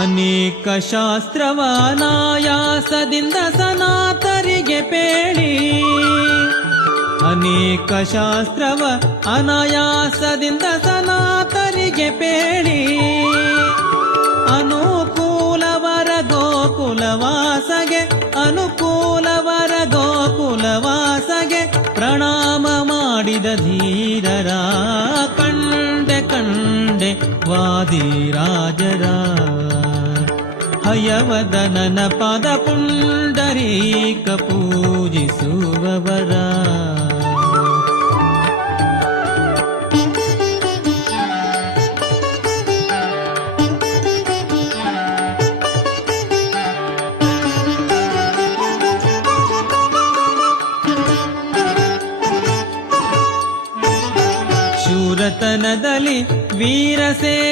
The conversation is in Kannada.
ಅನೇಕ ಶಾಸ್ತ್ರವ ಅನಾಯಾಸದಿಂದ ಸನಾತರಿಗೆ ಪೇಳಿ, ಅನೇಕ ಶಾಸ್ತ್ರವ ಅನಾಯಾಸದಿಂದ ಸನಾತರಿಗೆ ಪೇಳಿ, ಅನುಕೂಲವರ ಗೋಕುಲವಾಸಗೆ, ಅನುಕೂಲವರ ಗೋಕುಲವಾಸಗೆ ಪ್ರಣಾಮ ಮಾಡಿದ ಧೀರರ ಕಂಡೆ ಕಂಡೆ ವಾದಿರಾಜರ. ಹಯವದನನ ಪದ ಪುಂಡರೀಕ ಪೂಜಿಸುವವರ. ಶೂರತನದಲ್ಲಿ ವೀರಸೇನರ